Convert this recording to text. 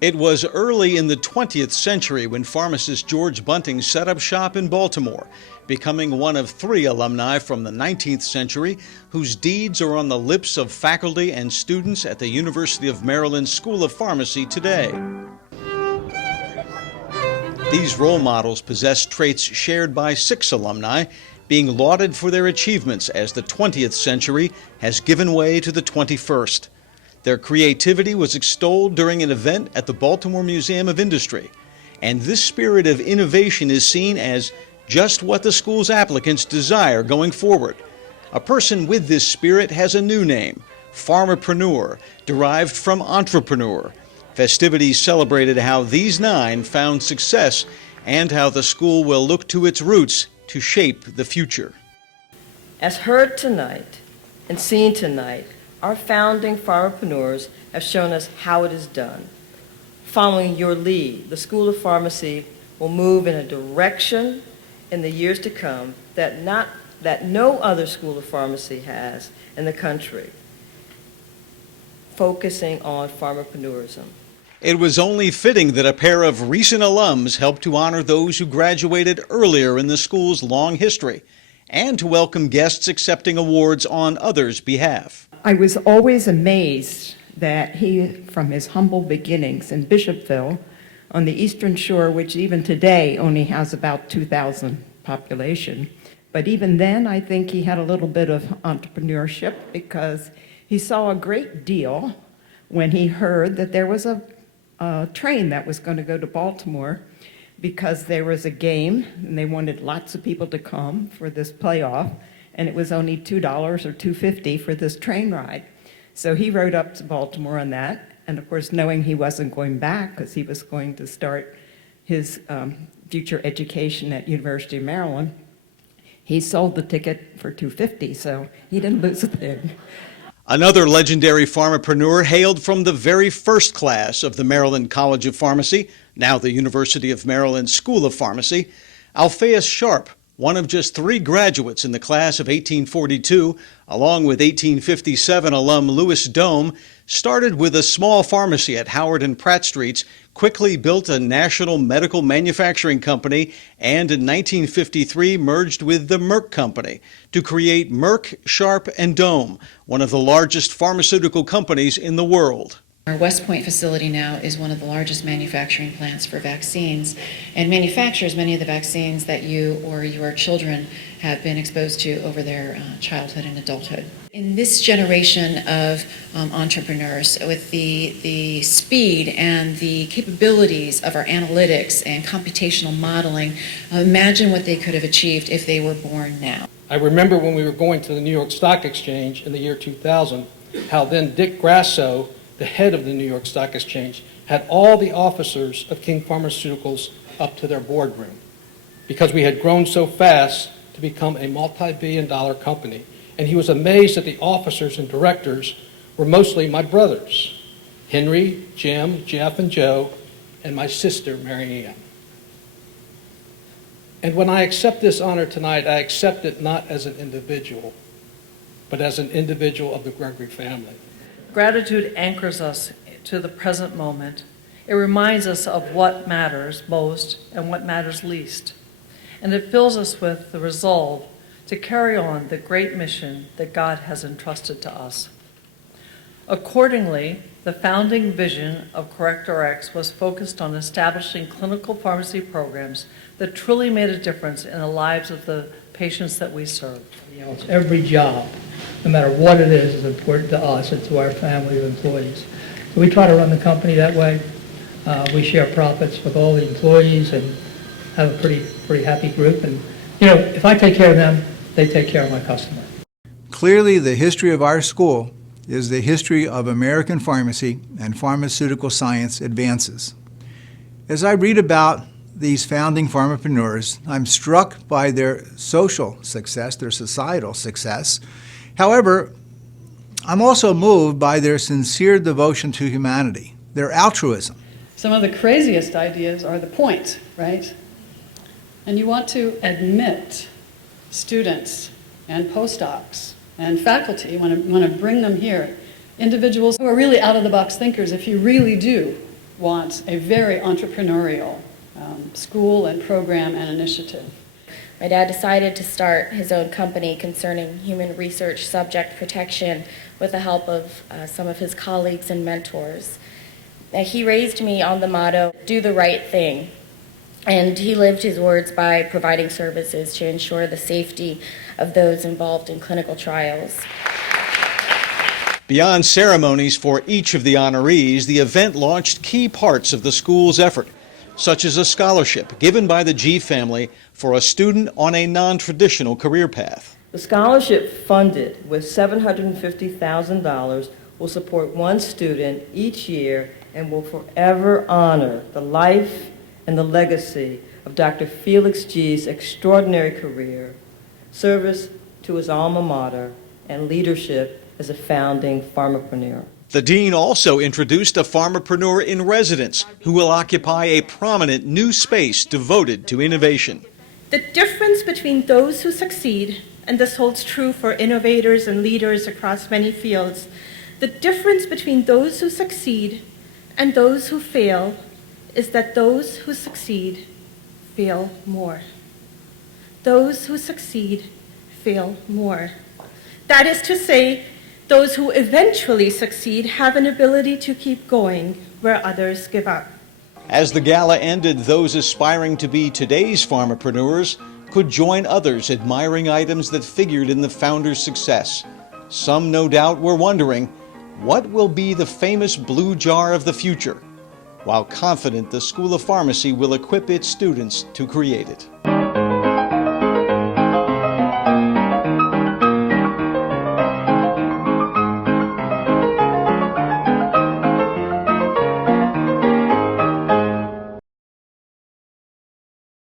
It was early in the 20th century when pharmacist George Bunting set up shop in Baltimore, becoming one of 3 alumni from the 19th century whose deeds are on the lips of faculty and students at the University of Maryland School of Pharmacy today. These role models possess traits shared by 6 alumni, being lauded for their achievements as the 20th century has given way to the 21st. Their creativity was extolled during an event at the Baltimore Museum of Industry, and this spirit of innovation is seen as just what the school's applicants desire going forward. A person with this spirit has a new name, Pharmapreneur, derived from entrepreneur. Festivities celebrated how these 9 found success and how the school will look to its roots to shape the future. As heard tonight and seen tonight, our founding pharmapreneurs have shown us how it is done. Following your lead, the School of Pharmacy will move in a direction in the years to come that no other School of Pharmacy has in the country, focusing on pharmapreneurism. It was only fitting that a pair of recent alums helped to honor those who graduated earlier in the school's long history, and to welcome guests accepting awards on others' behalf. I was always amazed that he, from his humble beginnings in Bishopville on the Eastern Shore, which even today only has about 2,000 population, but even then I think he had a little bit of entrepreneurship because he saw a great deal when he heard that there was a train that was going to go to Baltimore because there was a game and they wanted lots of people to come for this playoff. And it was only $2 or $2.50 for this train ride. So he rode up to Baltimore on that, and of course knowing he wasn't going back because he was going to start his future education at University of Maryland, he sold the ticket for $2.50, so he didn't lose a thing. Another legendary pharmapreneur hailed from the very first class of the Maryland College of Pharmacy, now the University of Maryland School of Pharmacy, Alphaeus Sharp, one of just 3 graduates in the class of 1842, along with 1857 alum Louis DOHME, started with a small pharmacy at Howard and Pratt Streets, quickly built a national medical manufacturing company, and in 1953 merged with the Merck Company to create Merck, Sharp, and DOHME, one of the largest pharmaceutical companies in the world. Our West Point facility now is one of the largest manufacturing plants for vaccines and manufactures many of the vaccines that you or your children have been exposed to over their childhood and adulthood. In this generation of entrepreneurs, with the speed and the capabilities of our analytics and computational modeling, imagine what they could have achieved if they were born now. I remember when we were going to the New York Stock Exchange in the year 2000, how then Dick Grasso, the head of the New York Stock Exchange, had all the officers of King Pharmaceuticals up to their boardroom because we had grown so fast to become a multi-billion-dollar company. And he was amazed that the officers and directors were mostly my brothers, Henry, Jim, Jeff, and Joe, and my sister, Mary Ann. And when I accept this honor tonight, I accept it not as an individual, but as an individual of the Gregory family. Gratitude anchors us to the present moment. It reminds us of what matters most and what matters least. And it fills us with the resolve to carry on the great mission that God has entrusted to us. Accordingly, the founding vision of CorrectRx was focused on establishing clinical pharmacy programs that truly made a difference in the lives of the patients that we serve. Every job, no matter what it is important to us and to our family of employees. So we try to run the company that way. We share profits with all the employees and have a pretty happy group. And you know, if I take care of them, they take care of my customer. Clearly, the history of our school is the history of American pharmacy and pharmaceutical science advances. As I read about these founding pharmapreneurs, I'm struck by their social success, their societal success. However, I'm also moved by their sincere devotion to humanity, their altruism. Some of the craziest ideas are the point, right? And you want to admit students and postdocs and faculty, you want to bring them here, individuals who are really out-of-the-box thinkers. If you really do want a very entrepreneurial school and program and initiative. My dad decided to start his own company concerning human research subject protection with the help of some of his colleagues and mentors. He raised me on the motto, do the right thing. And he lived his words by providing services to ensure the safety of those involved in clinical trials. Beyond ceremonies for each of the honorees, the event launched key parts of the school's effort, such as a scholarship given by the G family for a student on a non-traditional career path. The scholarship, funded with $750,000, will support one student each year and will forever honor the life and the legacy of Dr. Felix G's extraordinary career, service to his alma mater, and leadership as a founding pharmapreneur. The dean also introduced a pharmapreneur in residence who will occupy a prominent new space devoted to innovation. The difference between those who succeed, and this holds true for innovators and leaders across many fields, the difference between those who succeed and those who fail is that those who succeed fail more. Those who succeed fail more. That is to say, those who eventually succeed have an ability to keep going where others give up. As the gala ended, those aspiring to be today's pharmapreneurs could join others admiring items that figured in the founder's success. Some, no doubt, were wondering, what will be the famous blue jar of the future? While confident the School of Pharmacy will equip its students to create it.